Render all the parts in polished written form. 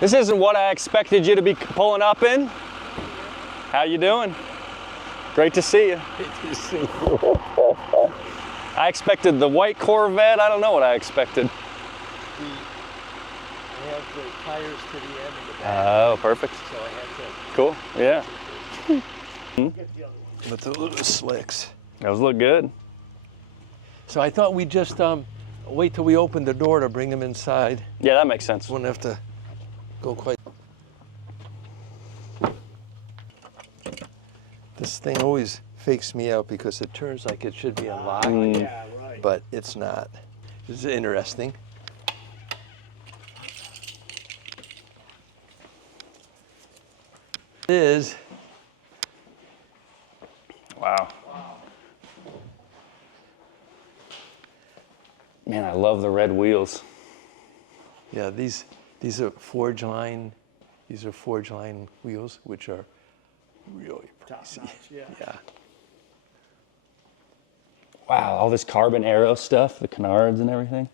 This isn't what I expected you to be pulling up in. How you doing? Great to see you. Great to see you. I expected the white Corvette. I don't know what I expected. I have the tires to the end of the back. Oh, perfect. So I have to. Cool. Yeah. With the little slicks. Those look good. So I thought we'd just wait till we open the door to bring them inside. Yeah, that makes sense. Wouldn't have to go quite. This thing always fakes me out because it turns like it should be unlocked, Yeah, right. but it's not. This is interesting. It is. Wow. Man, I love the red wheels. Yeah, these are forge line. These are forge line wheels, which are really Top pricey. notch, yeah. Yeah. Wow, all this carbon aero stuff, the canards and everything.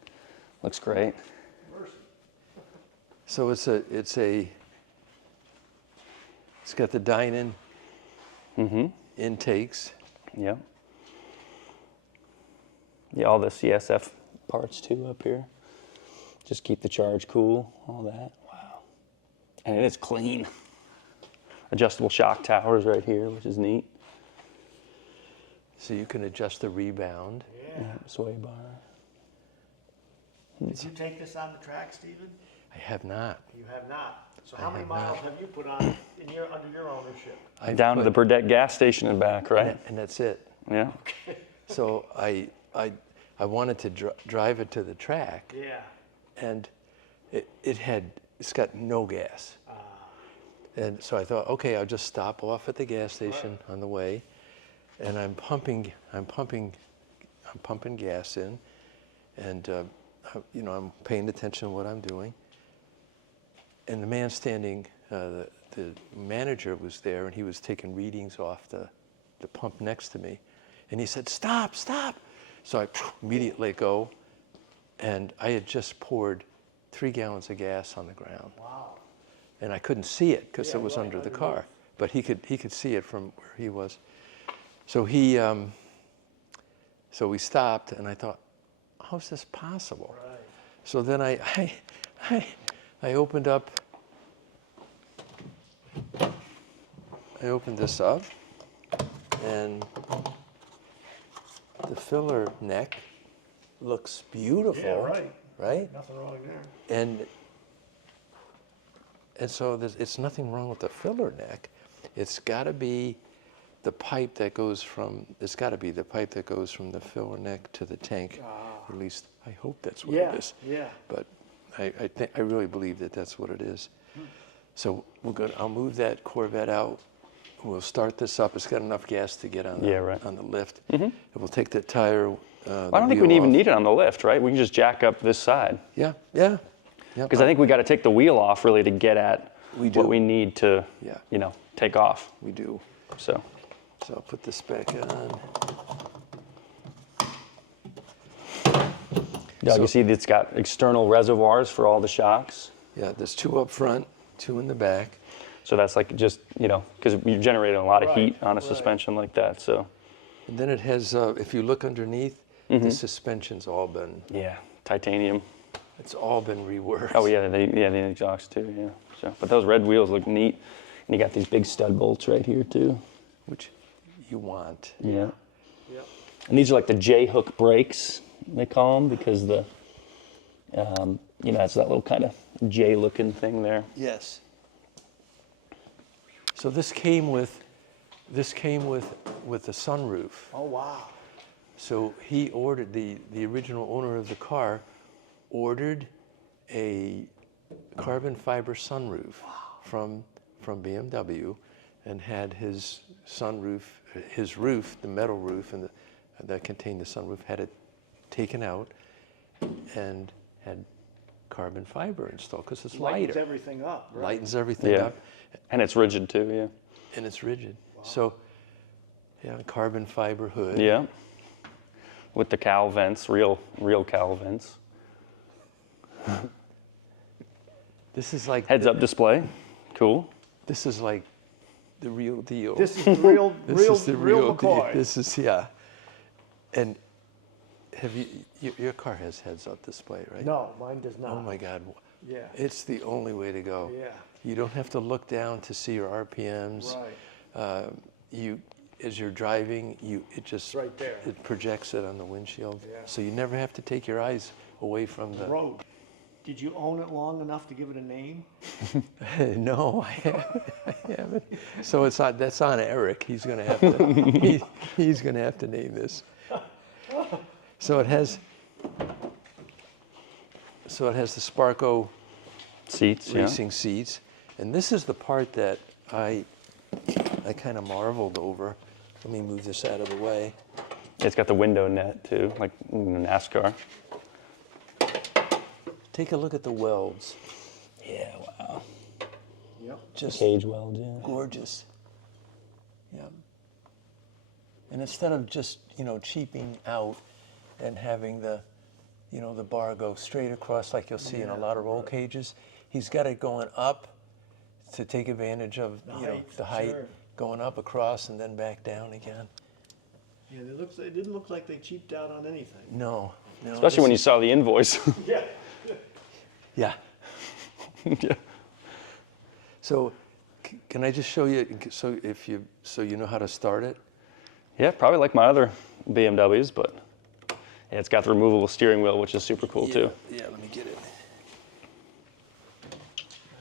Looks great. So it's got the dine-in intakes. Yeah. Yeah, all the CSF parts too up here. Just keep the charge cool, all that. Wow. And it is clean. Adjustable shock towers right here, which is neat. So you can adjust the rebound. Yeah. Sway bar. Did you take this on the track, Stephen? I have not. You have not. So I how many have miles not. have you put on under your ownership? I've Down to the put- Burdette gas station and back, right? And that's it. Yeah. So I wanted to drive it to the track, Yeah. and it's got no gas. And so I thought, okay, I'll just stop off at the gas station on the way, and I'm pumping gas in, and I'm paying attention to what I'm doing. And the man standing, the manager was there, and he was taking readings off the pump next to me, and he said, "Stop, stop!" So I immediately let go, and I had just poured 3 gallons of gas on the ground. Wow. And I couldn't see it because Yeah, it was right, under the underneath. car, but he could see it from where he was. So so we stopped, and I thought, how's this possible? Right. So then I opened this up, and the filler neck looks beautiful. Yeah, right. Right? Nothing wrong there. And so it's nothing wrong with the filler neck. It's got to be the pipe that goes from the filler neck to the tank. Or at least I hope that's what Yeah, it is. yeah. But I really believe that that's what it is. So I'll move that Corvette out. We'll start this up. It's got enough gas to get on the lift. And we'll take the tire. I don't think we even need it on the lift, right? We can just jack up this side. Yeah. Because I think we got to take the wheel off really to get at We what do. we need to, Yeah. take off. We do. So, So I'll put this back on. Doug, you see it's got external reservoirs for all the shocks. Yeah, there's 2 up front, 2 in the back. So that's like just, because you're generating a lot of Right, heat on a right. suspension like that. So, And then it has, if you look underneath, the suspension's all been, yeah, titanium. it's all been reworked. Oh, yeah, the exhaust too, yeah. So, but those red wheels look neat. And you got these big stud bolts right here too. Which you want. Yeah. Yep. And these are like the J-hook brakes, they call them, because it's that little kind of J-looking thing there. Yes. So this came with the sunroof. Oh, wow. So he ordered, the original owner of the car ordered a carbon fiber sunroof from BMW, and had his sunroof, his roof, the metal roof and that contained the sunroof, had it taken out and had carbon fiber installed because it's Lightens lighter. everything up, right? Lightens everything Yeah. up, And it's rigid too, yeah. and it's rigid. So, yeah, carbon fiber hood. Yeah. With the cowl vents, real cowl vents. This is like Heads-up display, cool. This is like the real deal. This is the real, This is the real deal. McCoy. This is, yeah. And have you, your car has heads-up display, right? No, mine does not. Oh my God. Yeah. It's the only way to go. Yeah. You don't have to look down to see your RPMs. Right. As you're driving, it just Right there. it projects it on the windshield. Yeah. So you never have to take your eyes away from the Road. Did you own it long enough to give it a name? No, I haven't. So that's on Eric. He's gonna have to he's gonna have to name this. So it has the Sparco Seats, yeah. racing seats, and this is the part that I kind of marveled over. Let me move this out of the way. It's got the window net too, like in the NASCAR. Take a look at the welds. Yeah, wow. Yep. Just Cage weld, yeah. gorgeous. Yeah. And instead of just, cheaping out and having the bar go straight across like you'll see in a lot of roll cages, he's got it going up to take advantage of, the height, sure. going up across and then back down again. Yeah, it didn't look like they cheaped out on anything. No. Especially when you saw the invoice. Yeah. Yeah. Yeah. So can I just show you, so you know how to start it? Yeah, probably like my other BMWs, but yeah, it's got the removable steering wheel, which is super cool too. Yeah, let me get it.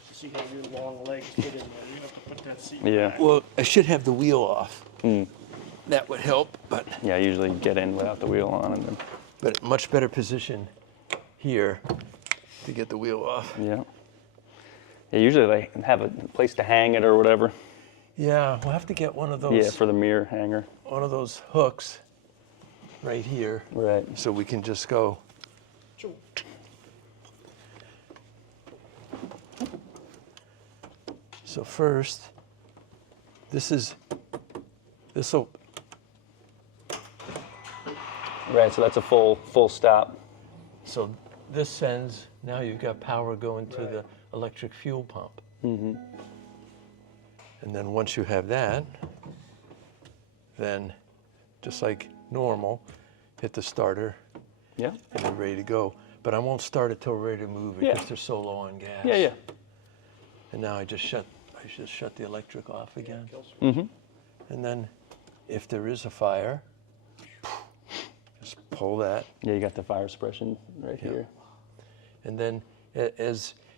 To see how your long legs fit in there, you have to put that seat Yeah. back. Well, I should have the wheel off. That would help, but Yeah, I usually get in without the wheel on and then, much better position here to get the wheel off. yeah. Yeah, usually they have a place to hang it or whatever. Yeah, we'll have to get one of those. Yeah, for the mirror hanger. One of those hooks right here, Right. so we can just go. Choo. So first, this'll. Right, so that's a full stop. So this sends. Now you've got power going to the electric fuel pump. Mm-hmm. And then once you have that, then just like normal, hit the starter Yeah. and you're ready to go. But I won't start it till we're ready to move Yeah. because they're so low on gas. Yeah, yeah. And now I just shut the electric off again. Mm-hmm. And then if there is a fire, just pull that. Yeah, you got the fire suppression right here. And then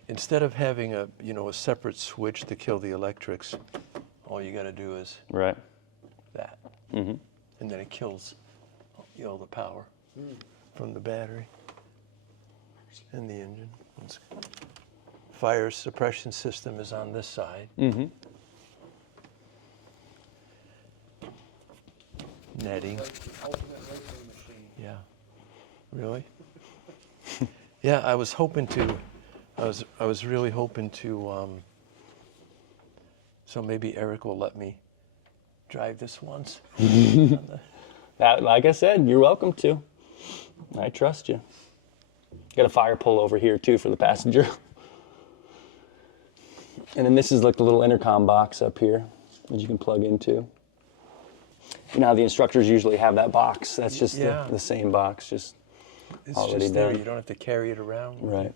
instead of having a separate switch to kill the electrics, all you got to do is Right. that. Mm-hmm. And then it kills the power from the battery and the engine. Fire suppression system is on this side. Mm-hmm. Netting. Ultimate racing machine. Yeah. Really? Yeah, I was really hoping to, so maybe Eric will let me drive this once. That, like I said, you're welcome to. I trust you. Got a fire pole over here too for the passenger. And then this is like the little intercom box up here that you can plug into. You know how the instructors usually have that box? That's just Yeah. the same box, just It's already just there. done. You don't have to carry it around. right.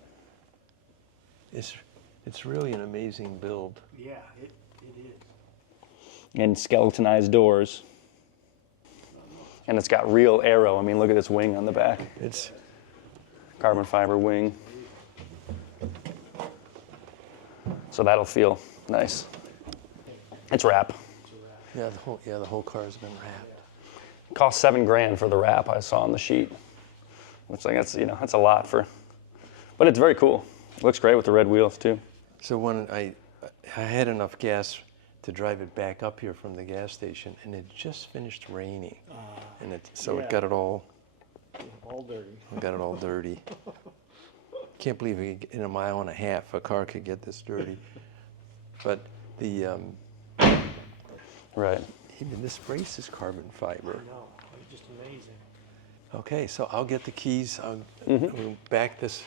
It's really an amazing build. Yeah, it is. And skeletonized doors. And it's got real aero. I mean, look at this wing on the back. It's Carbon fiber wing. So that'll feel nice. It's wrap. the whole car has been wrapped. Cost $7,000 for the wrap I saw on the sheet. Which like that's a lot for, but it's very cool. Looks great with the red wheels too. So when I had enough gas to drive it back up here from the gas station, and it just finished raining, and it yeah. got it all All dirty. Can't believe in a mile and a half a car could get this dirty. But the Right. even this brace is carbon fiber. I know, it's just amazing. Okay, so I'll get the keys. I'll back this.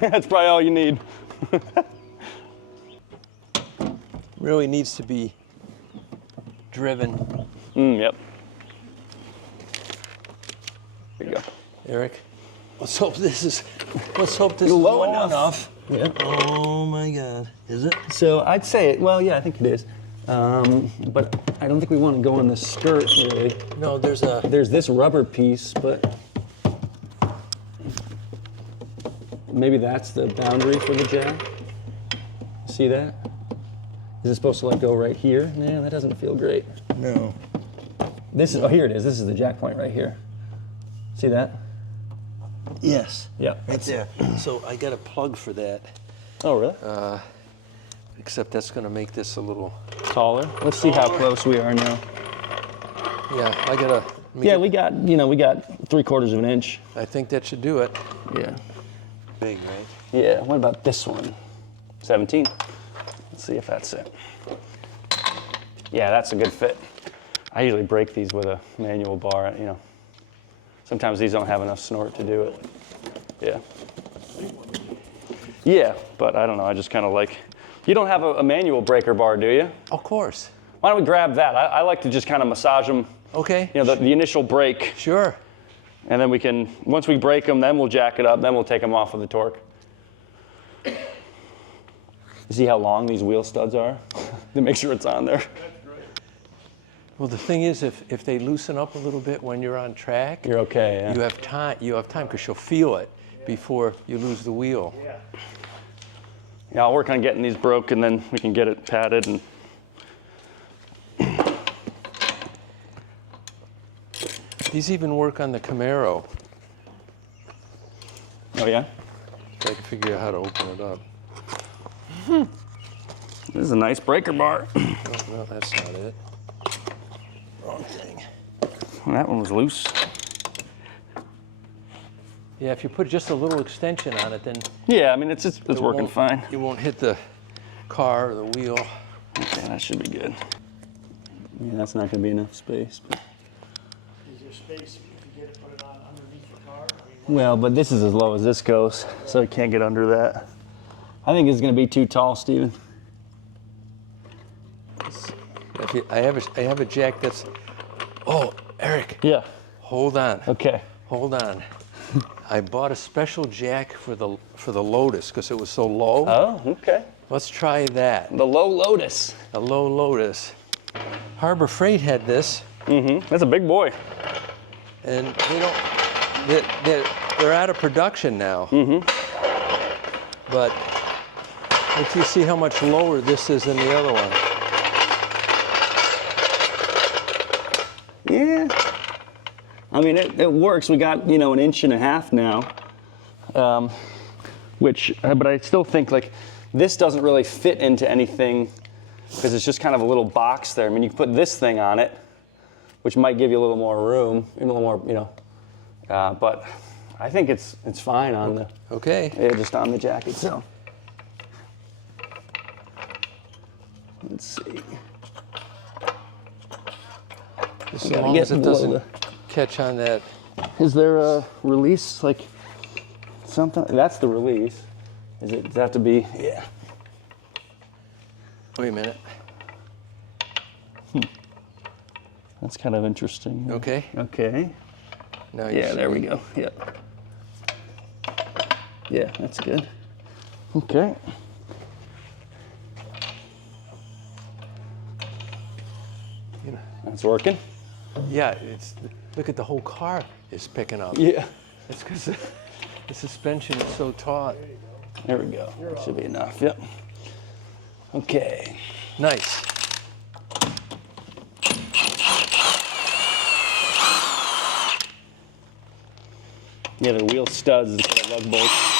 That's probably all you need. Really needs to be driven. Yep. There you go. Eric, let's hope this is Low low enough. enough. Yeah. Oh my God, is it? So I'd say it. Well, yeah, I think it is. But I don't think we want to go on the skirt really. No, there's There's this rubber piece, but maybe that's the boundary for the jack. See that? Is it supposed to like go right here? Yeah, that doesn't feel great. no. This is, oh, here it is. This is the jack point right here. See that? Yes, Yeah. right there. So I got a plug for that. Oh, really? Except that's going to make this a little. Taller. Let's see how close we are now. Yeah, I gotta. Yeah, we got 3/4 of an inch. I think that should do it. Yeah. Big, right? Yeah. What about this one? 17. Let's see if that's it. Yeah, that's a good fit. I usually break these with a manual bar, you know. Sometimes these don't have enough snort to do it. Yeah. Yeah, but I don't know, I just kind of like, you don't have a manual breaker bar, do you? Of course. Why don't we grab that? I like to just kind of massage them, Okay. you know, the initial break, Sure. and then we can, once we break them, then we'll jack it up, then we'll take them off with the torque. You see how long these wheel studs are? To make sure it's on there. Well, the thing is, if they loosen up a little bit when you're on track, You're okay, yeah. you have time because you'll feel it before you lose the wheel. Yeah. Yeah, I'll work on getting these broke and then we can get it padded and These even work on the Camaro. oh yeah? I can figure out how to open it up. This is a nice breaker bar. Oh, no, that's not it. Wrong thing. Well, that one was loose. Yeah, if you put just a little extension on it, then Yeah, I mean, it's working won't- fine. it won't hit the car or the wheel. Okay, that should be good. Yeah, that's not gonna be enough space. But... Is there space if you get it, put it on underneath the car? I mean, Well, but this is as low as this goes, so it can't get under that. I think it's gonna be too tall, Steven. I have a jack that's. Oh, Eric, Yeah, hold on, okay. hold on. I bought a special jack for the Lotus because it was so low. Oh, okay. Let's try that. The low Lotus. A low Lotus. Harbor Freight had this, That's a big boy. and they don't. They're out of production now. But if you see how much lower this is than the other one. Yeah. I mean, it works. We got, you know, 1.5 inches now, which, but I still think like this doesn't really fit into anything because it's just kind of a little box there. I mean, you can put this thing on it, which might give you a little more room, a little more, you know, but I think it's fine on the, Okay. yeah, just on the jack itself. Let's see. As gotta long get as it below doesn't catch on that. Is there a release, like something? That's the release. Does it have to be? Yeah. Wait a minute. That's kind of interesting. Okay. Okay. Now you Yeah, there we see- go. Yep. Yeah, that's good. Okay. You know, That's working. yeah, it's. Look at the whole car is picking up. Yeah. It's because the suspension is so taut. There we go. That should be enough. Yep. Okay. Nice. Yeah, the wheel studs instead of lug bolts.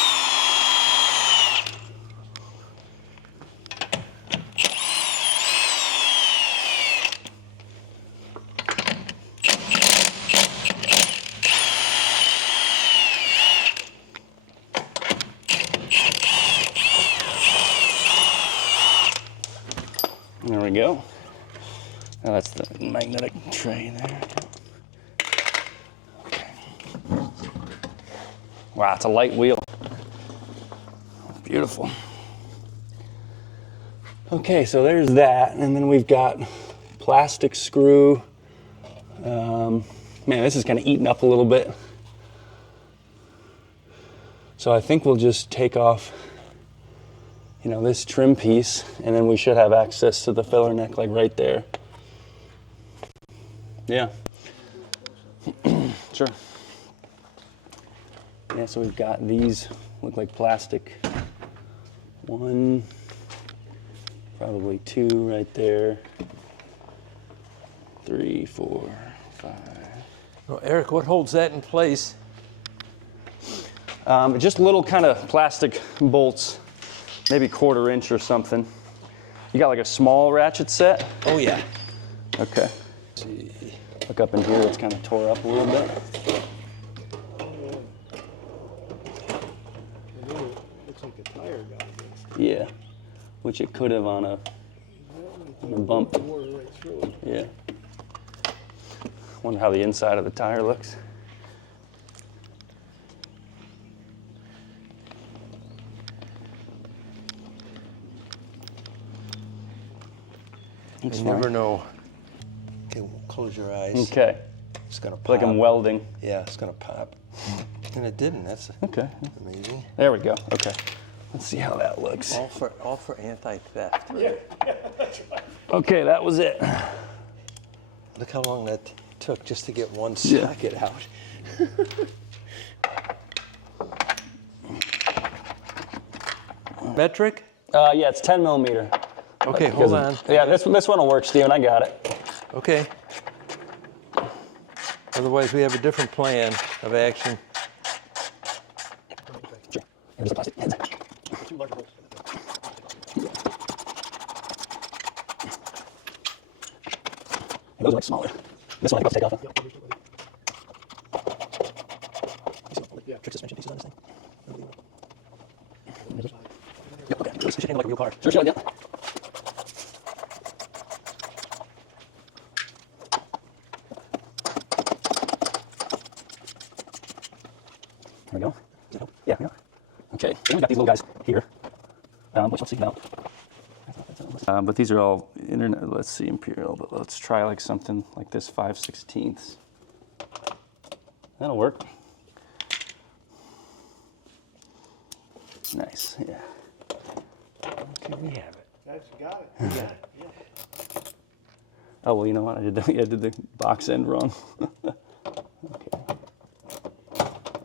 There we go. Now that's the magnetic tray there. Okay. Wow, it's a light wheel. Beautiful. Okay, so there's that, and then we've got plastic screw. Man, this is kind of eaten up a little bit. So I think we'll just take off, you know, this trim piece, and then we should have access to the filler neck, like right there. Yeah. Sure. Yeah, so we've got these, look like plastic. 1, probably 2 right there. 3, 4, 5. Well, Eric, what holds that in place? Just little kind of plastic bolts, maybe 1/4 inch or something. You got like a small ratchet set? Oh, yeah. Okay. Let's see. Look up in here, it's kind of tore up a little bit. Looks like a tire got against Yeah, which it could have on a bump. it. Wore right through it. Yeah. Wonder how the inside of the tire looks. Looks You fine. never know. Okay, well, close your eyes. Okay. It's gonna pop. Like I'm welding. Yeah, it's gonna pop. And it didn't. That's Okay. amazing. There we go. Okay. Let's see how that looks. All for anti-theft. Yeah, that's right. Okay, that was it. Look how long that took just to get one Yeah. socket out. Metric? Yeah, it's 10 millimeter. Okay, Because hold of- on. Yeah, this one will work, Steven. I got it. Okay. Otherwise, we have a different plan of action. Sure. Here's the plastic heads. 2 larger bolts. Those are like smaller. This one I got to take off. Yep, there's the- Yeah. Trick suspension pieces on this thing. Yep, okay. This should handle like a real car. Sure, sure, yeah. There we go. Does that help? Yeah, yeah. Okay, then we got these little guys here, which let's see about. But these are all internet, let's see, imperial, but let's try like something like this, 5/16. That'll work. Nice, yeah. Okay, we have it. That's got it. You got it. Yeah. Oh, well, you know what? I did the box end wrong. Okay.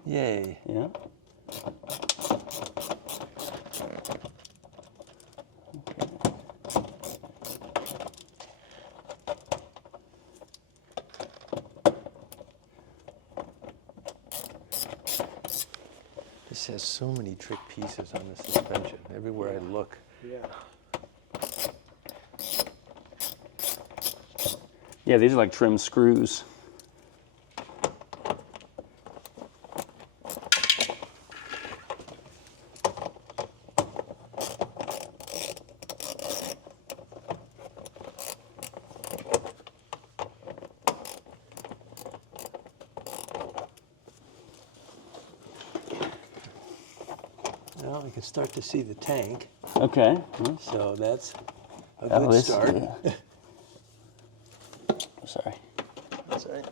Yay. Yeah. This has so many trick pieces on the suspension. Everywhere I look. Yeah. Yeah, these are like trim screws. Well, we can start to see the tank, Okay. Well, so that's a oh, good this- start. yeah. Sorry. That's all right.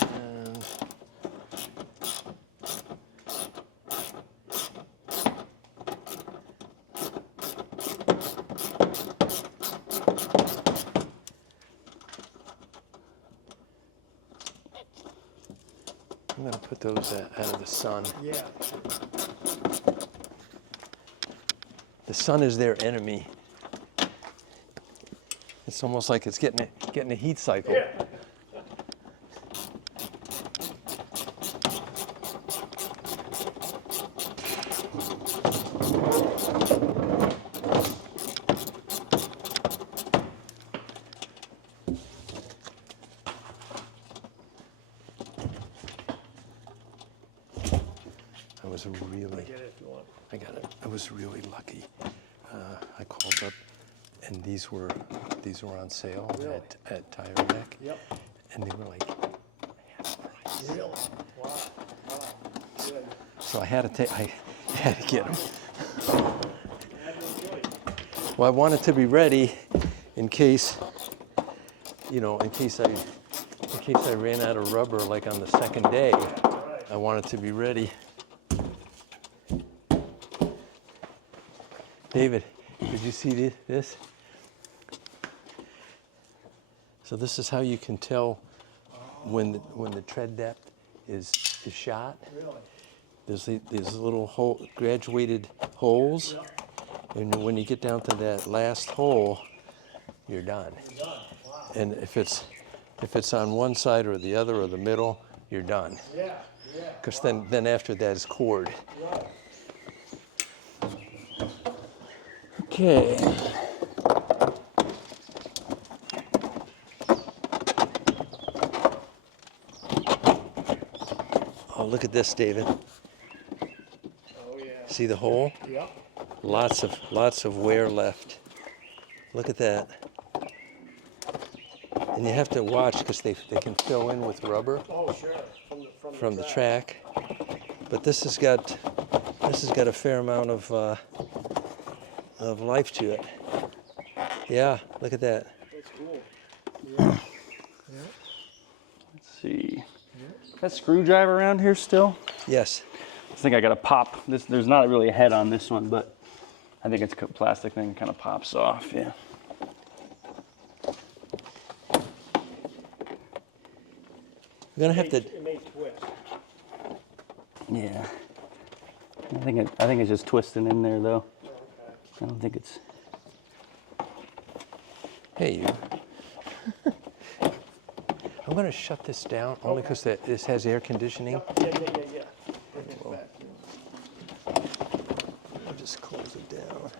And I'm going to put those out of the sun. Yeah. The sun is their enemy. It's almost like it's getting a heat cycle. Yeah. I was really, Get it if you want. I got it. I was really lucky. I called up, and these were on sale Really? at Tire Rack, Yep. and they were like half price. Really? Wow. Wow. Good. So I had to get them. Had to enjoy it. Well, I wanted to be ready in case, in case I ran out of rubber like on the second day. Right. I wanted to be ready. David, did you see this? So this is how you can tell when the tread depth is shot. Really? There's these little graduated holes, and when you get down to that last hole, you're done. You're done. Wow. And if it's on one side or the other or the middle, you're done. Yeah. Yeah. Because then after that is cord. Right. Okay. Oh, look at this, David. Oh yeah. See the hole? Yep. Lots of wear left. Look at that. And you have to watch because they can fill in with rubber Oh sure. from the track. But this has got a fair amount of life to it. Yeah, look at that. That's cool. Yeah. Let's see. That screwdriver around here still? Yes. I think I gotta pop this. There's not really a head on this one, but I think it's a plastic thing, kind of pops off. Yeah. We're gonna have to. It may twist. Yeah. I think it's just twisting in there though. Okay. I don't think it's. Hey, you. I'm gonna shut this down only because this has air conditioning. Yep. Yeah. Bring this back. I'll just close it down.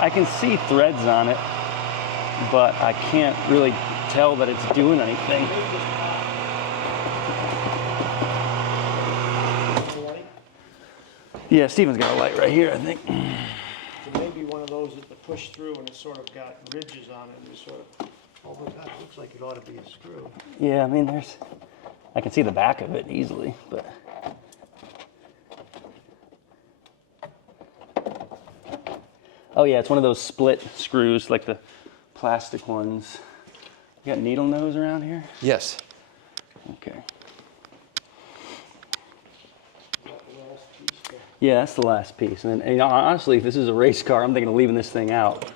I can see threads on it, but I can't really tell that it's doing anything. Yeah, Steven's got a light right here, I think. It may be one of those that push through and it's sort of got ridges on it and you sort of, oh my God, it looks like it ought to be a screw. Yeah, I mean, I can see the back of it easily, but. Oh yeah, it's one of those split screws, like the plastic ones. You got needle nose around here? Yes. Okay. Got the last piece there. Yeah, that's the last piece. And then, honestly, if this is a race car, I'm thinking of leaving this thing out.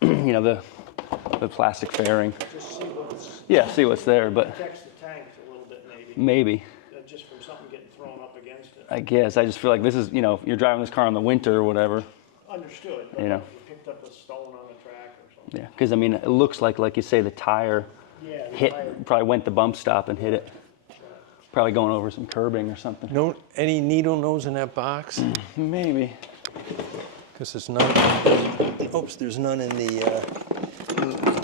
The plastic fairing. Just see what's, Yeah, see what's there, but protects the tanks a little bit maybe. maybe. Just from something getting thrown up against it. I guess. I just feel like this is, you're driving this car in the winter or whatever. Understood. But You know. if you picked up a stone on the track or something. Yeah, because I mean, it looks like you say, the tire Yeah. the hit, tire- probably went the bump stop and hit it. Probably going over some curbing or something. No, any needle nose in that box? Maybe. Because there's none. Oops, there's none in the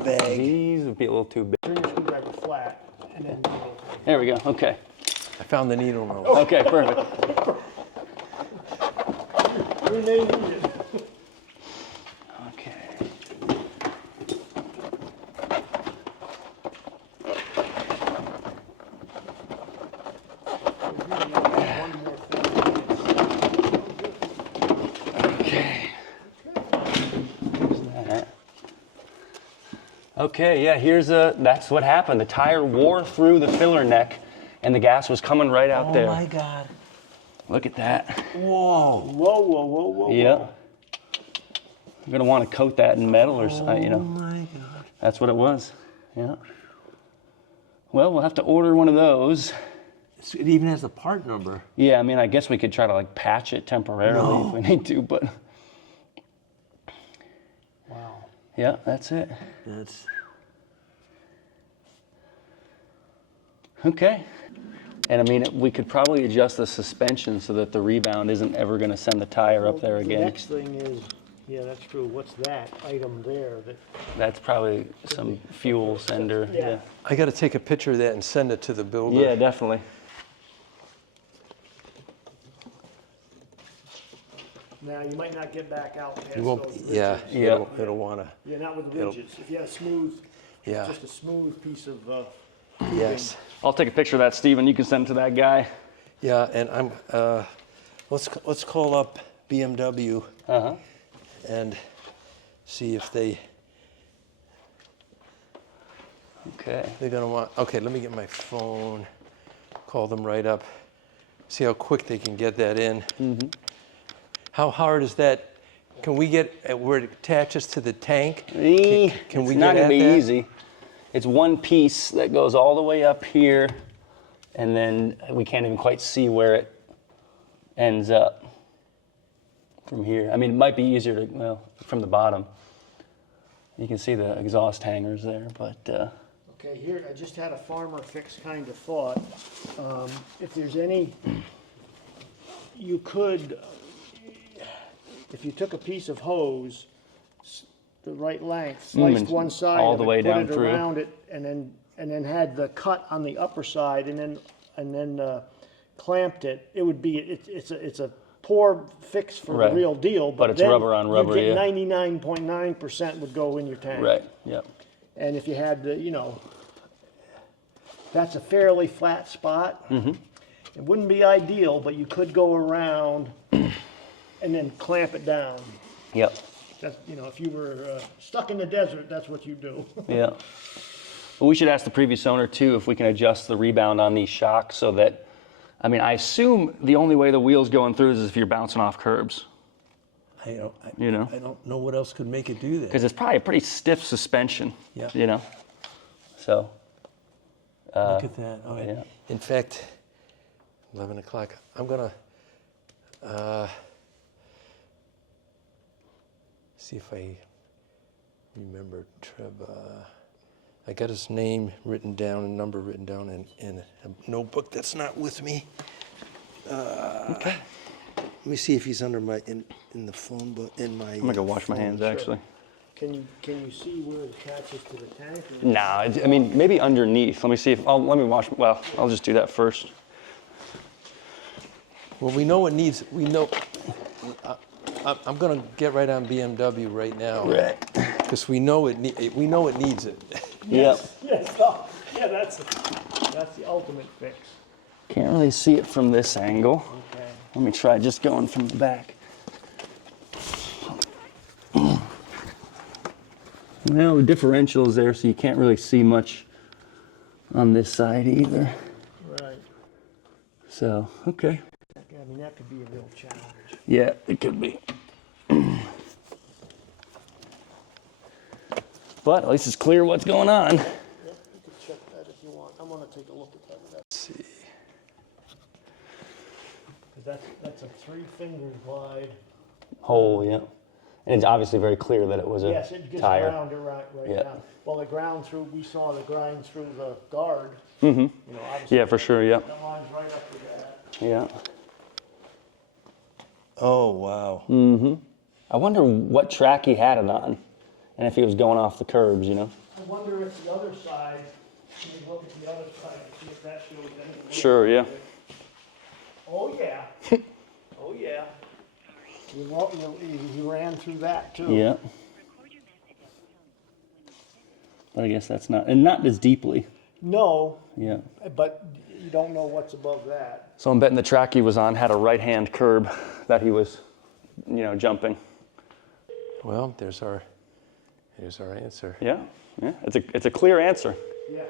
bag. These would be a little too big. Bring your screwdriver flat and then needle. There we go. Okay. I found the needle nose. Okay, perfect. We may need it. Okay. One more thing. Okay. Here's that. Okay, yeah, that's what happened. The tire wore through the filler neck and the gas was coming right out there. Oh my God. Look at that. Whoa. Whoa, whoa, whoa, whoa. Yep. You're gonna want to coat that in metal or something, Oh my God. That's what it was. Yeah. Well, we'll have to order one of those. It even has a part number. Yeah, I mean, I guess we could try to patch it temporarily if we need to, but Wow. yeah, that's it. That's. Okay. And I mean, we could probably adjust the suspension so that the rebound isn't ever going to send the tire up there The again. next thing is, yeah, that's true. What's that item there that? That's probably some fuel sender. Yeah. I got to take a picture of that and send it to the builder. Yeah, definitely. Now, you might not get back out past You won't, those ridges. yeah, Yeah. it'll want to, Yeah, not with it'll- ridges. If you had a smooth, yeah. just a smooth piece of, Yes. I'll take a picture of that, Steven. You can send it to that guy. Yeah, and let's call up BMW Uh-huh. and see if they're Okay. gonna want. Okay, let me get my phone. Call them right up. See how quick they can get that in. Mm-hmm. How hard is that? Can we get where it attaches to the tank? Can we It's get not at gonna be that? easy. It's one piece that goes all the way up here, and then we can't even quite see where it ends up from here. I mean, it might be easier to, well, from the bottom. You can see the exhaust hangers there, but okay, here, I just had a farmer fix kind of thought. If there's any, you could, if you took a piece of hose, the right length, sliced and one side all of the it, way put down it through. around it, and then had the cut on the upper side, and then clamped it, it would be, it's a poor fix for the Right. real deal, But but it's then rubber on rubber, you yeah. get 99.9% would go in your tank. right, yep. And if you had the, that's a fairly flat spot. Mm-hmm. It wouldn't be ideal, but you could go around and then clamp it down. Yep, That's, if you were stuck in the desert, that's what you do. yeah. Well, we should ask the previous owner too if we can adjust the rebound on these shocks so that, I mean, I assume the only way the wheel's going through is if you're bouncing off curbs, I don't, you know? I don't know what else could make it do that. Because it's probably a pretty stiff suspension, Yeah. you know? So, Look at that. Oh, yeah. In fact, 11 o'clock. I'm gonna see if I remember I got his name written down and number written down in a notebook that's not with me. Okay. Let me see if he's under my in the phone book in my. I'm gonna go wash my hands actually. Can you see where it attaches to the tank? No, I mean, maybe underneath. Let me see if, let me wash, well, I'll just do that first. Well, we know it needs. We know. I'm gonna get right on BMW right now. Right. Because we know it. We know it needs it. Yep. Yes, yeah, that's the ultimate fix. Can't really see it from this angle. Okay. Let me try just going from the back. Well, the differential is there, so you can't really see much on this side either. Right. So, okay. I mean, that could be a real challenge. Yeah, it could be. But at least it's clear what's going on. Yep, you can check that if you want. I'm gonna take a look at that. Let's see. 'Cause that's a 3 fingers wide. Hole, yeah. And it's obviously very clear that it was a Yes, it gets tire. ground right Yeah. now. Well, the ground through, we saw the grind through the guard. Mm-hmm. Obviously, Yeah, for sure, yeah. that line's right up to that. Yeah. Oh wow. I wonder what track he had it on, and if he was going off the curbs, you know? I wonder if the other side, can you look at the other side and see if that shows anything? Sure, yeah. Oh, yeah. Oh, yeah. He ran through that too. Yeah. But I guess that's not, and not as deeply. No, Yeah. but you don't know what's above that. So I'm betting the track he was on had a right-hand curb that he was, jumping. Well, here's our answer. Yeah, yeah. It's a clear answer. Yeah.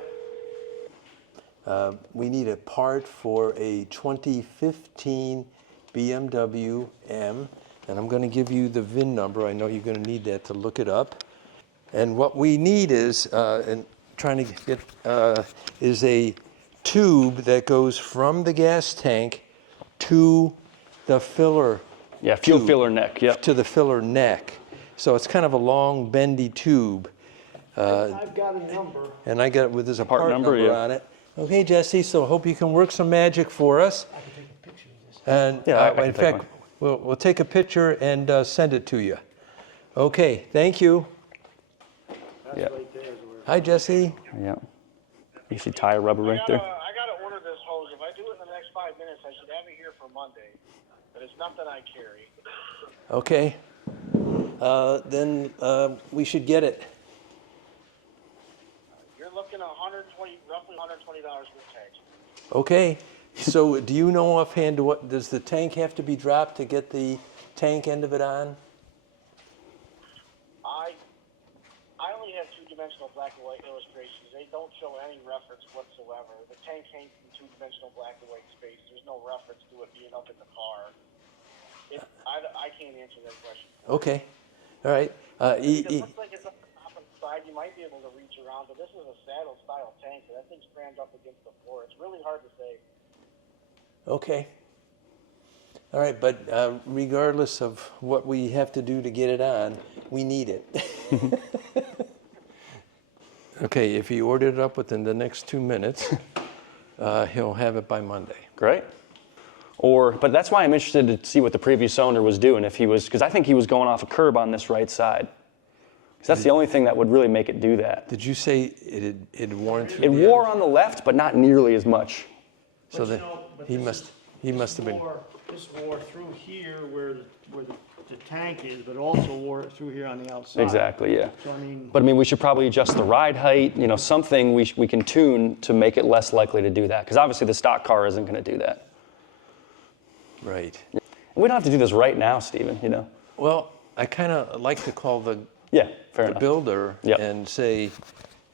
We need a part for a 2015 BMW M, and I'm going to give you the VIN number. I know you're going to need that to look it up. And what we need is, and trying to get, is a tube that goes from the gas tank to the filler. Yeah, fuel tube, filler neck, yep. To the filler neck. So it's kind of a long, bendy tube. I've got a number. And I got there's a Part part number, number yeah. on it. Okay, Jesse, so I hope you can work some magic for us. I can take a picture of this. And Yeah, I can in take fact, we'll take a picture and send it to you. Okay, thank you. That's Yeah. right there is where. Hi, Jesse. Yeah. You see tire rubber right there? I gotta order this hose. If I do it in the next 5 minutes, I should have it here for Monday. But it's nothing I carry. Okay. Then we should get it. You're looking at roughly $120 per tank. Okay. So do you know offhand, what does the tank have to be dropped to get the tank end of it on? I only have two-dimensional black and white illustrations. They don't show any reference whatsoever. The tank hangs in two-dimensional black and white space. There's no reference to it being up in the car. I can't answer that question. Okay. All right. It looks like it's up the top of the side. You might be able to reach around, but this is a saddle-style tank, so that thing's crammed up against the floor. It's really hard to say. Okay. All right, but regardless of what we have to do to get it on, we need it. Okay, if he ordered it up within the next 2 minutes, he'll have it by Monday. Great. But that's why I'm interested to see what the previous owner was doing. Because I think he was going off a curb on this right side. Because that's the only thing that would really make it do that. Did you say it had worn through? It wore on the left, but not nearly as much. So that he must have been. This wore through here where the tank is, but also wore it through here on the outside. Exactly, yeah. So, I mean, But I mean, we should probably adjust the ride height, something we can tune to make it less likely to do that. Because obviously the stock car isn't going to do that. Right. We don't have to do this right now, Stephen, Well, I kind of like to call the Yeah, fair enough. builder Yep. and say,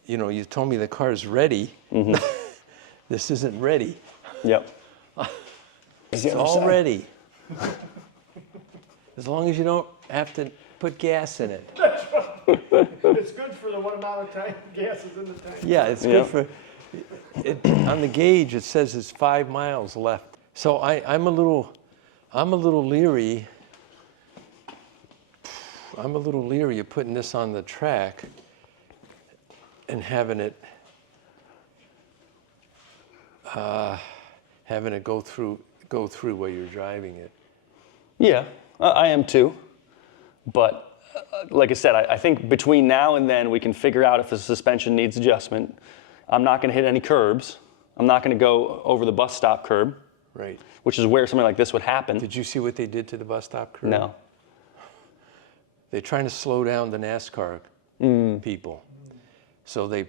you told me the car's ready. This isn't ready. Yep. It's all ready. As long as you don't have to put gas in it. it's good for the one amount of tank gas is in the tank. Yeah, it's good for. On the gauge, it says it's 5 miles left. So I'm a little leery. I'm a little leery of putting this on the track and having it go through while you're driving it. Yeah, I am too. But like I said, I think between now and then we can figure out if the suspension needs adjustment. I'm not going to hit any curbs. I'm not going to go over the bus stop curb, Right. which is where something like this would happen. Did you see what they did to the bus stop curb? No. They're trying to slow down the NASCAR people. So they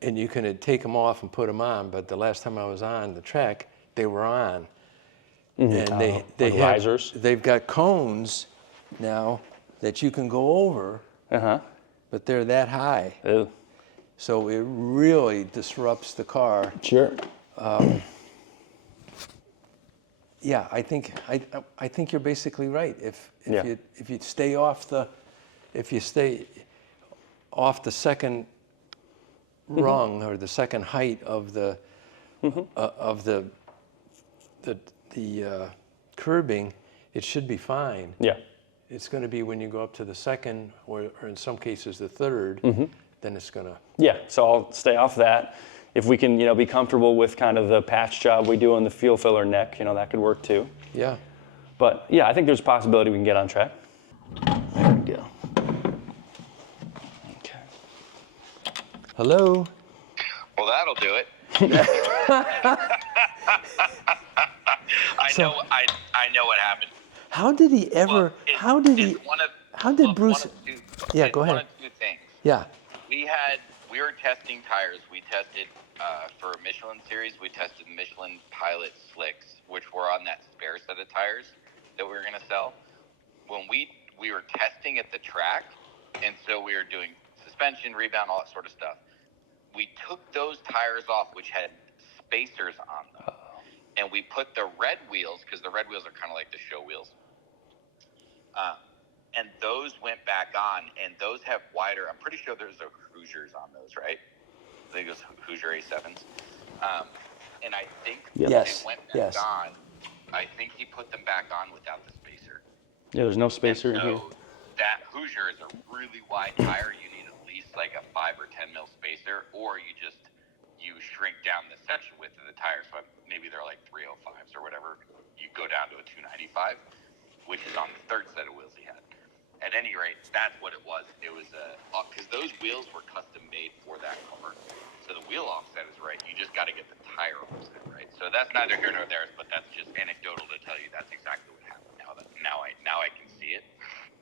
and you can take them off and put them on, but the last time I was on the track, they were on. And they like have, risers? They've got cones now that you can go over, but they're that high. Ew. So it really disrupts the car. Sure. Yeah, I think you're basically right. If you stay off the second rung or the second height of the curbing, it should be fine. Yeah. It's going to be when you go up to the second, or in some cases the third, then it's going to. Yeah, so I'll stay off that. If we can, be comfortable with kind of the patch job we do on the fuel filler neck, that could work too. Yeah. But yeah, I think there's a possibility we can get on track. There we go. Okay. Hello. Well, that'll do it. I know what happened. How did he ever? Well, how did he? How did Bruce? Yeah, go ahead. One of two things. Yeah. We were testing tires. We tested for Michelin series. We tested Michelin Pilot Slicks, which were on that spare set of tires that we were going to sell. When we were testing at the track, and so we were doing suspension, rebound, all that sort of stuff. We took those tires off, which had spacers on them, and we put the red wheels, because the red wheels are kind of like the show wheels. And those went back on, and those have wider. I'm pretty sure there's a Hoosiers on those, right? I think it was Hoosier A7s. And I think they went back on. I think he put them back on without the spacer. Yeah, there's no spacer in So here. that Hoosier is a really wide tire. You need at least like a 5 or 10 mil spacer, or you just use shrink down the section width of the tire, so maybe they're like 305s or whatever. You go down to a 295, which is on the third set of wheels he had. At any rate, that's what it was. It was because those wheels were custom made for that car. So the wheel offset is right. You just got to get the tire offset right. So that's neither here nor there, but that's just anecdotal to tell you that's exactly what happened. Now I can see it.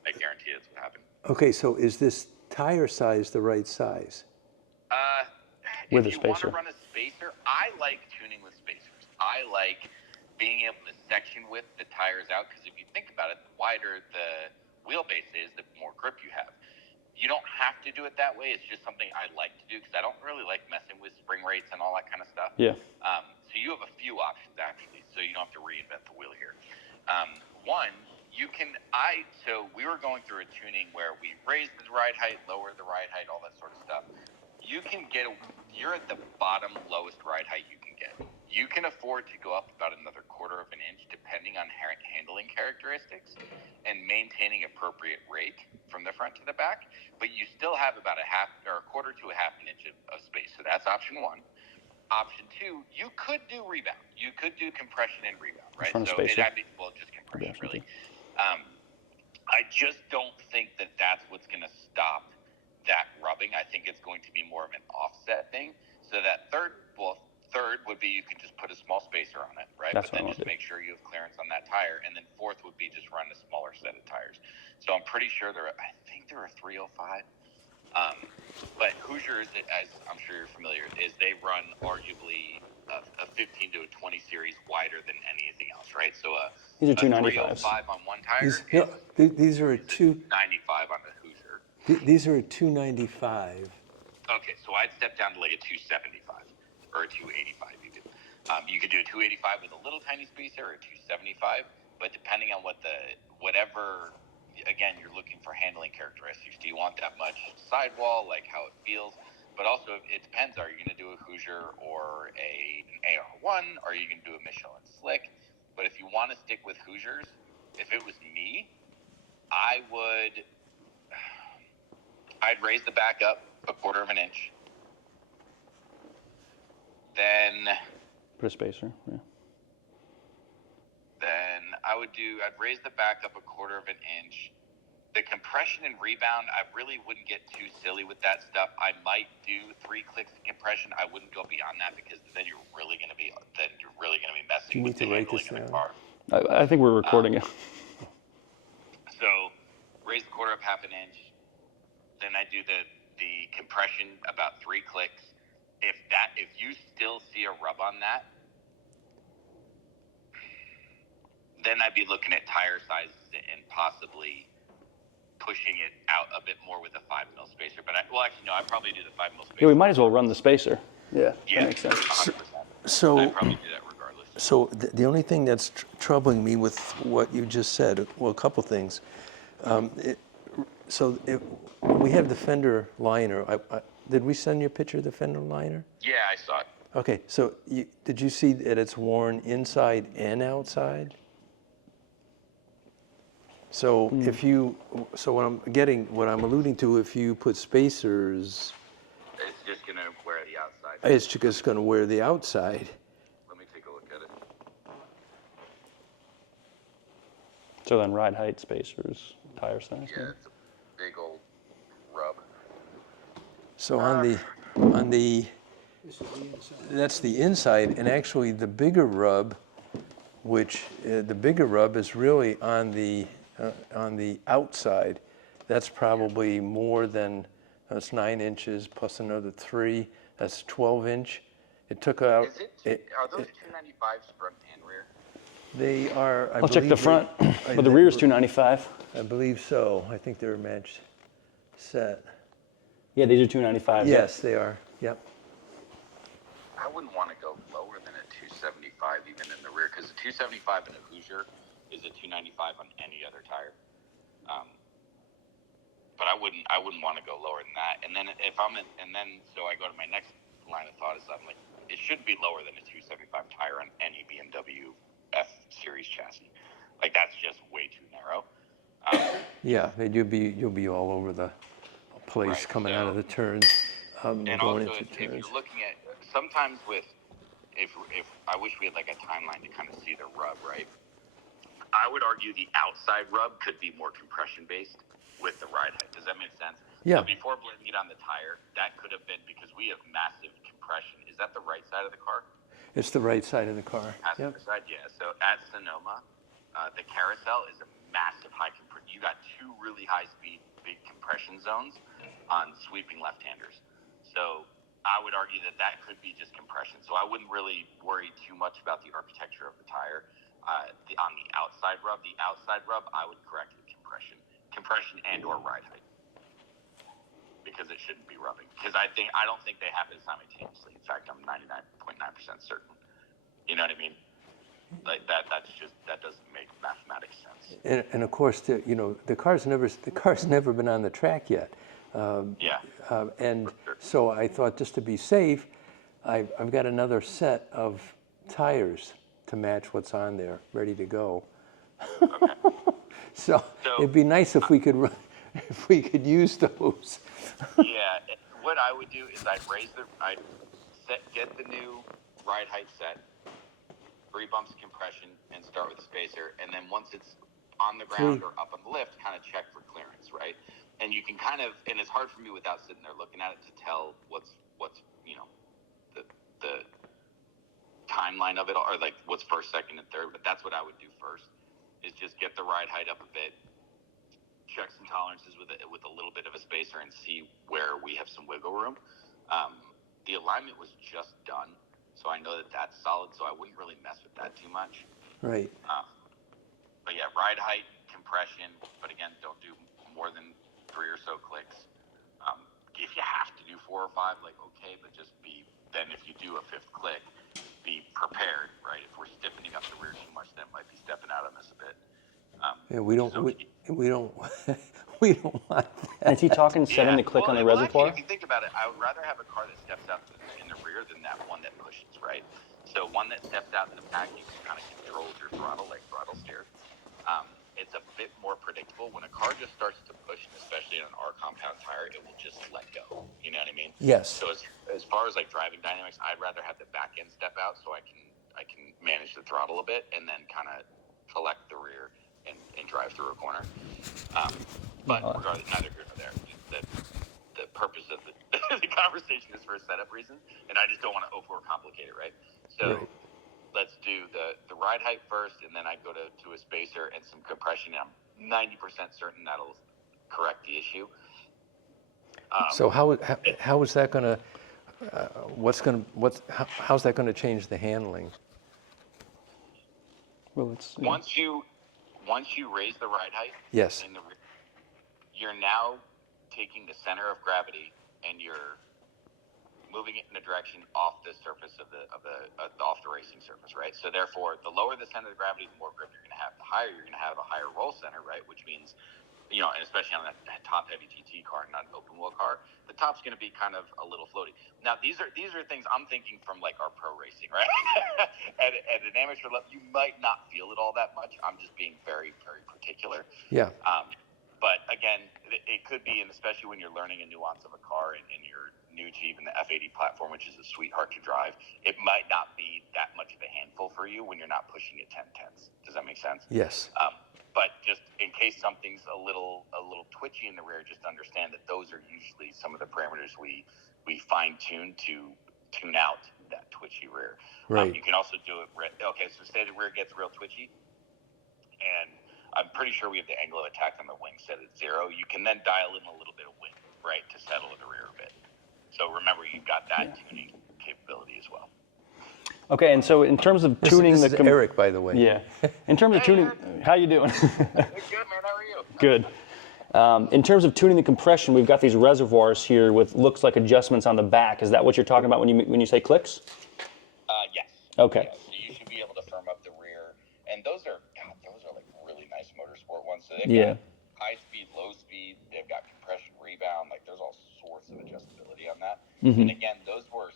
I guarantee that's what happened. Okay, so is this tire size the right size? With If a you want to spacer. run a spacer, I like tuning with spacers. I like being able to section width the tires out, because if you think about it, the wider the wheelbase is, the more grip you have. You don't have to do it that way. It's just something I like to do because I don't really like messing with spring rates and all that kind of stuff. Yeah. So you have a few options actually, so you don't have to reinvent the wheel here. One, so we were going through a tuning where we raised the ride height, lowered the ride height, all that sort of stuff. You're at the bottom lowest ride height you can get. You can afford to go up about another quarter of an inch depending on handling characteristics and maintaining appropriate rake from the front to the back, but you still have about a quarter to a half an inch of space. So that's option one. Option two, you could do rebound. You could do compression and rebound, right? Front So spacer. just compression Yeah, really. I just don't think that that's what's going to stop that rubbing. I think it's going to be more of an offset thing. So that third would be you can just put a small spacer on it, right? That's but then what I just wanna do. make sure you have clearance on that tire. And then fourth would be just run a smaller set of tires. So I'm pretty sure I think there are 305. But Hoosiers, as I'm sure you're familiar, is they run arguably a 15 to a 20 series wider than anything else, right? So These are a 295s. 305 on one tire These are a two. 95 on the Hoosier. These are a 295. Okay, so I'd step down to like a 275 or a 285 even. You could do a 285 with a little tiny spacer or a 275, but depending on whatever, again, you're looking for handling characteristics. Do you want that much sidewall, like how it feels? But also, it depends. Are you going to do a Hoosier or an AR1? Or are you going to do a Michelin Slick? But if you want to stick with Hoosiers, if it was me, I'd raise the back up a quarter of an inch. Then Put a spacer. Yeah. I'd raise the back up a quarter of an inch. The compression and rebound, I really wouldn't get too silly with that stuff. I might do 3 clicks of compression. I wouldn't go beyond that because then you're really going to be messing with the handling of the car. I think we're recording it. So raise the quarter up half an inch. Then I do the compression about 3 clicks. If you still see a rub on that, then I'd be looking at tire sizes and possibly pushing it out a bit more with a 5mm spacer. But I'd probably do the 5mm spacer. Yeah, we might as well run the spacer. Yeah, Yeah, that makes sense. 100%. So, I'd probably do that regardless. so the only thing that's troubling me with what you just said, well, a couple things. We have the fender liner. Did we send you a picture of the fender liner? Yeah, I saw it. Okay, so did you see that it's worn inside and outside? So what I'm alluding to, if you put spacers, It's just going to wear the outside. it's just going to wear the outside. Let me take a look at it. So then ride height, spacers, tire size. Yeah, it's a big old rub. So on the This is the inside. that's the inside, and actually the bigger rub, the bigger rub is really on the outside. That's probably more than, that's 9 inches plus another 3. That's 12 inch. It took out. Are those 295s front and rear? They are. I'll check the front, but the rear is 295. I believe so. I think they're a matched set. Yeah, these are 295s. Yes, they are. Yep. I wouldn't want to go lower than a 275 even in the rear, because a 275 in a Hoosier is a 295 on any other tire. But I wouldn't want to go lower than that. And then so I go to my next line of thought is I'm like, it should be lower than a 275 tire on any BMW F series chassis. Like that's just way too narrow. Yeah, and you'll be all over the place Right, coming out of the turns, And going also, into if turns. you're looking at sometimes if I wish we had like a timeline to kind of see the rub, right? I would argue the outside rub could be more compression based with the ride height. Does that make sense? Yeah. So before blaming it on the tire, that could have been because we have massive compression. Is that the right side of the car? It's the right side of the car. Passenger side, yeah. So at Sonoma, the carousel is a massive high compression. You got two really high speed big compression zones on sweeping left-handers. So I would argue that that could be just compression. So I wouldn't really worry too much about the architecture of the tire. On the outside rub, I would correct with compression and or ride height, because it shouldn't be rubbing. Because I don't think they happen simultaneously. In fact, I'm 99.9% certain. You know what I mean? Like that doesn't make mathematical sense. And of course, the car's never been on the track yet. And sure. so I thought, just to be safe, I've got another set of tires to match what's on there, ready to go. Okay. So it'd be nice if we could use those. Yeah. What I would do is get the new ride height set, 3 bumps of compression, and start with the spacer. And then once it's on the ground or up on the lift, kind of check for clearance, right? And you can kind of, and it's hard for me without sitting there looking at it to tell what's the timeline of it, or like what's first, second, and third. But that's what I would do first, is just get the ride height up a bit, check some tolerances with a little bit of a spacer, and see where we have some wiggle room. The alignment was just done, so I know that that's solid, so I wouldn't really mess with that too much. Right. But yeah, ride height, compression, but again, don't do more than 3 or so clicks. If you have to do 4 or 5, like, okay, but just then if you do a 5th click, be prepared, right? If we're stiffening up the rear too much, that might be stepping out on us a bit. Yeah, we don't we don't want that. And is he talking setting the click on the reservoir? Actually, if you think about it, I would rather have a car that steps out in the rear than that one that pushes, right? So one that steps out in the back, you can kind of control your throttle, like throttle steer. It's a bit more predictable. When a car just starts to push, especially on an R compound tire, it will just let go. You know what I mean? Yes. So as far as like driving dynamics, I'd rather have the back end step out so I can manage the throttle a bit and then kind of collect the rear and drive through a corner. But regardless, neither here nor there. The purpose of the conversation is for a setup reason, and I just don't want to overcomplicate it, right? So. Right. Let's do the ride height first, and then I go to a spacer and some compression. And I'm 90% certain that'll correct the issue. So how is that going to? How's that going to change the handling? Well, it's once you raise the ride height, yes, you're now taking the center of gravity and you're moving it in a direction off the surface off the racing surface, right? So therefore, the lower the center of gravity, the more grip you're going to have. The higher you're going to have a higher roll center, right? Which means, and especially on that top heavy GT car, not an open wheel car, the top's going to be kind of a little floaty. Now, these are things I'm thinking from like our pro racing, right? at an amateur level, you might not feel it all that much. I'm just being very, very particular. Yeah. But again, it could be, and especially when you're learning a nuance of a car and you're new to even the F80 platform, which is a sweetheart to drive, it might not be that much of a handful for you when you're not pushing at 10/10. Does that make sense? Yes. But just in case something's a little twitchy in the rear, just understand that those are usually some of the parameters we fine tune to tune out that twitchy rear. Right. You can also do it. Okay, so say the rear gets real twitchy, and I'm pretty sure we have the angle of attack on the wing set at 0. You can then dial in a little bit of wing, right, to settle the rear a bit. So remember, you've got that tuning capability as well. Okay, and so in terms of tuning this is Eric, by the way. Yeah. In terms of tuning, how you doing? Good, man. How are you? Good. In terms of tuning the compression, we've got these reservoirs here with looks like adjustments on the back. Is that what you're talking about when you say clicks? Yes. Okay. Yeah, so you should be able to firm up the rear, and those are like really nice motorsport ones. So they've got high speed, low speed. They've got compression, rebound. Like there's all sorts of adjustability on that. Mm-hmm. And again, those weren't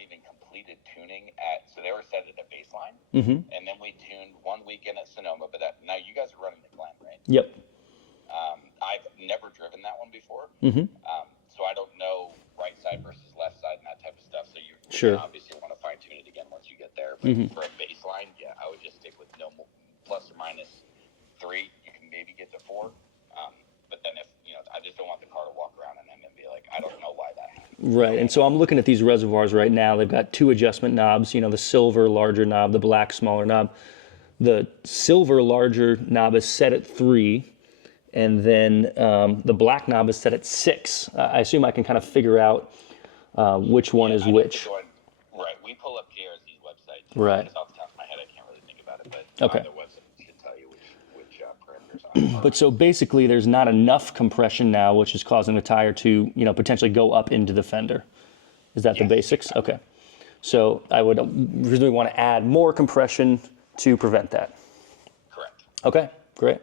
even completed tuning so they were set at a baseline. Mm-hmm. And then we tuned 1 weekend at Sonoma. But now you guys are running the Glen, right? Yep. I've never driven that one before. Mm-hmm. So I don't know right side versus left side and that type of stuff. So Sure. And obviously, you want to fine tune it again once you get there. But for a baseline, yeah, I would just stick with no more, plus or minus 3. You can maybe get to 4. But then if, I just don't want the car to walk around and then be like, I don't know why that happened. Right, and so I'm looking at these reservoirs right now. They've got 2 adjustment knobs, the silver larger knob, the black smaller knob. The silver larger knob is set at 3, and then the black knob is set at 6. I assume I can kind of figure out which one is which. Right, we pull up JRC's website. Right. Off the top of my head, I can't really think about it, but Okay. the website should tell you which parameters are. But so basically there's not enough compression now, which is causing the tire to, potentially go up into the fender. Is that the basics? Exactly. Okay. So I would really want to add more compression to prevent that. Correct. Okay, great.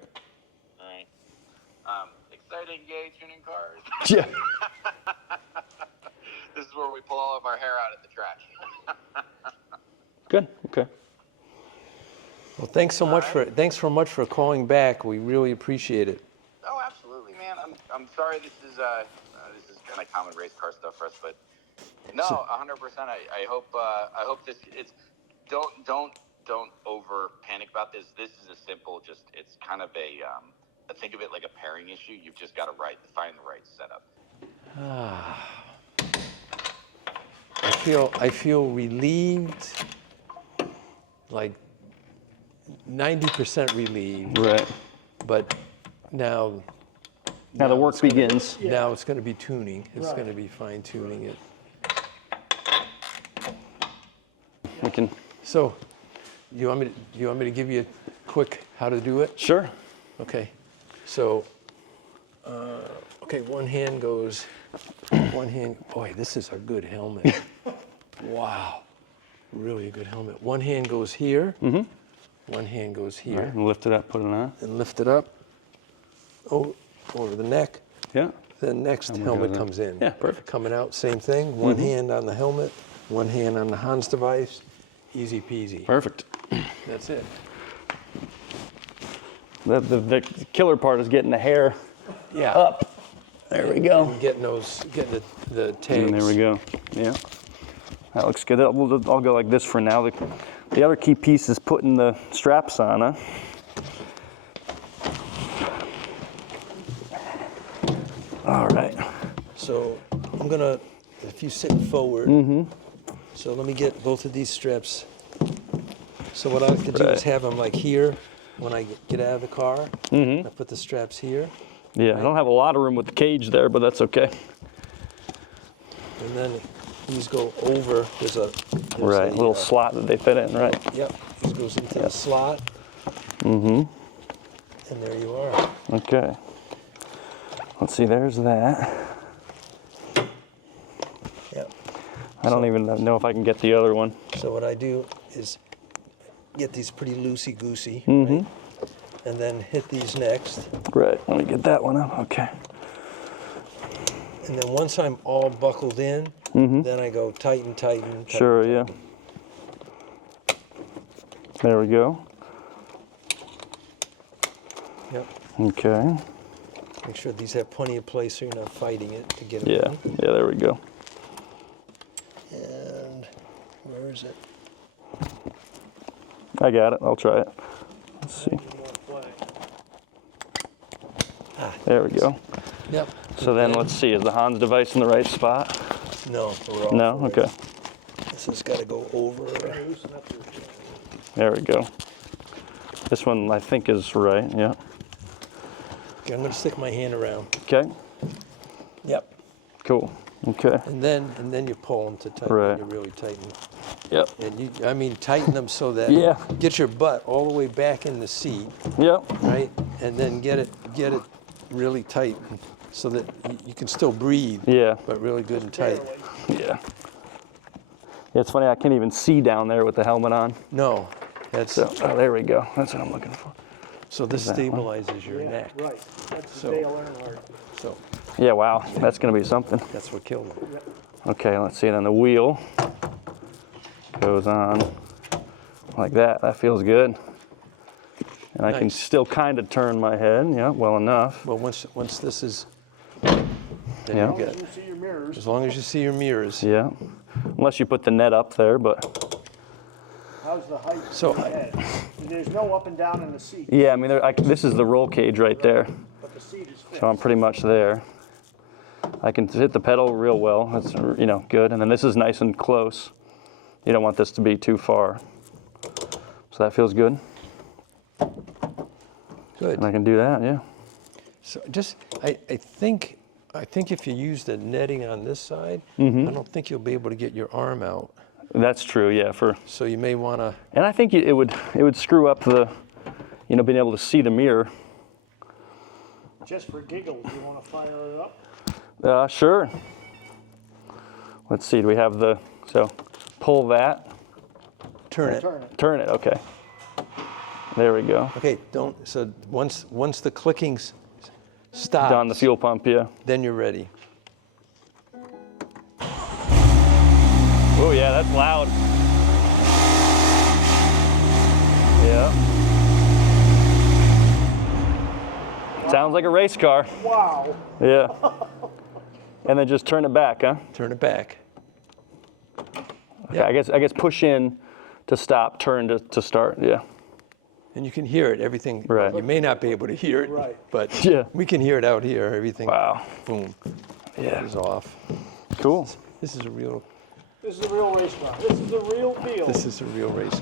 All right. Exciting, yay, tuning cars. Yeah. This is where we pull all of our hair out at the track. Good, okay. Well, thanks so much for calling back. We really appreciate it. Oh, absolutely, man. I'm sorry this is kind of common race car stuff for us, but no, 100%. I hope this don't over panic about this. This is a simple, it's kind of I think of it like a pairing issue. You've just got to find the right setup. I feel relieved, like 90% relieved. Right. But now Now the work begins. now it's going to be tuning. It's Right. going to be fine tuning it. We can, So, you want me to give you a quick how to do it? sure. Okay. So, okay, one hand. Boy, this is a good helmet. Wow, really a good helmet. One hand goes here. One hand goes here, Right, and lift it up, put it on. and lift it up. Over the neck. Yeah. The next helmet comes in. Yeah, perfect. Coming out, same thing. One hand on the helmet, one hand on the Hans device. Easy peasy. Perfect. That's it. The killer part is getting the hair Yeah. up. There we go. Getting the tags. And there we go. Yeah. That looks good. I'll go like this for now. The other key piece is putting the straps on, huh? All right. So I'm gonna, if you sit forward, so let me get both of these straps. So what I like to do is have them like here when I get out of the car. I put the straps here, Yeah, I don't have a lot of room with the cage there, but that's okay. and then these go over. There's a Little slot that they fit in, right? Yep, this goes into the slot. And there you are. Okay. Let's see, there's that. Yep. I don't even know if I can get the other one. So what I do is get these pretty loosey-goosey, right? And then hit these next. Right, let me get that one up, okay. And then once I'm all buckled in, then I go tighten. Sure, yeah. There we go. Yep. Okay. Make sure these have plenty of place so you're not fighting it to get them Yeah, yeah, there we go. in. And where is it? I got it, I'll try it. Let's see. There we go. Yep. So then let's see, is the Hans device in the right spot? No, we're off. No? Okay. This has got to go over. There we go. This one I think is right, yeah. Okay, I'm going to stick my hand around. Okay, Yep. cool. Okay, And then you pull them to tighten. Right. You really tighten. yep, And tighten them so that Yeah. get your butt all the way back in the seat, yep. right? And then get it really tight so that you can still breathe. Yeah. But really good and tight. Yeah. Yeah, it's funny, I can't even see down there with the helmet on. No, that's So, oh, there we go. That's what I'm looking for. so this that one. stabilizes your neck. Right, that's So- the Dale Earnhardt. So Yeah, wow, that's gonna be something. that's what killed him. Okay, let's see, then the wheel goes on like that. That feels good. And I can Nice. still kind of turn my head, yeah, well enough. Well, once this is, then Yeah. you get. You see your mirrors. As long as you see your mirrors. Yeah. unless you put the net up there, but How's the height So of the head? There's no up and down in the seat, yeah, I mean, this is the roll cage right there, but the seat is fixed. so I'm pretty much there. I can hit the pedal real well. That's, you know, good. And then this is nice and close. You don't want this to be too far. So that feels good. good. And I can do that, yeah. So just, I think if you use the netting on this side, Mm-hmm. I don't think you'll be able to get your arm out. That's true, yeah. So you may want to. And I think it would screw up the, you know, being able to see the mirror. Just for giggles, you want to fire it up? Sure. Let's see, do we have so pull that, Turn it. Turn it. turn it, okay. There we go. Okay, so once the clicking stops, Down the fuel pump, yeah. then you're ready. Oh yeah, that's loud. Yeah. Sounds like a race car. Wow. Yeah. And then just turn it back, huh? Turn it back. Okay, I guess push in to stop, turn to start, yeah. And you can hear it, everything. Right. You may not be able to hear it, Right. but Yeah. we can hear it out here, everything. Wow. Boom. Yeah. Is off. Cool. This is a real This is a real race car. This is the real deal. This is a real race car.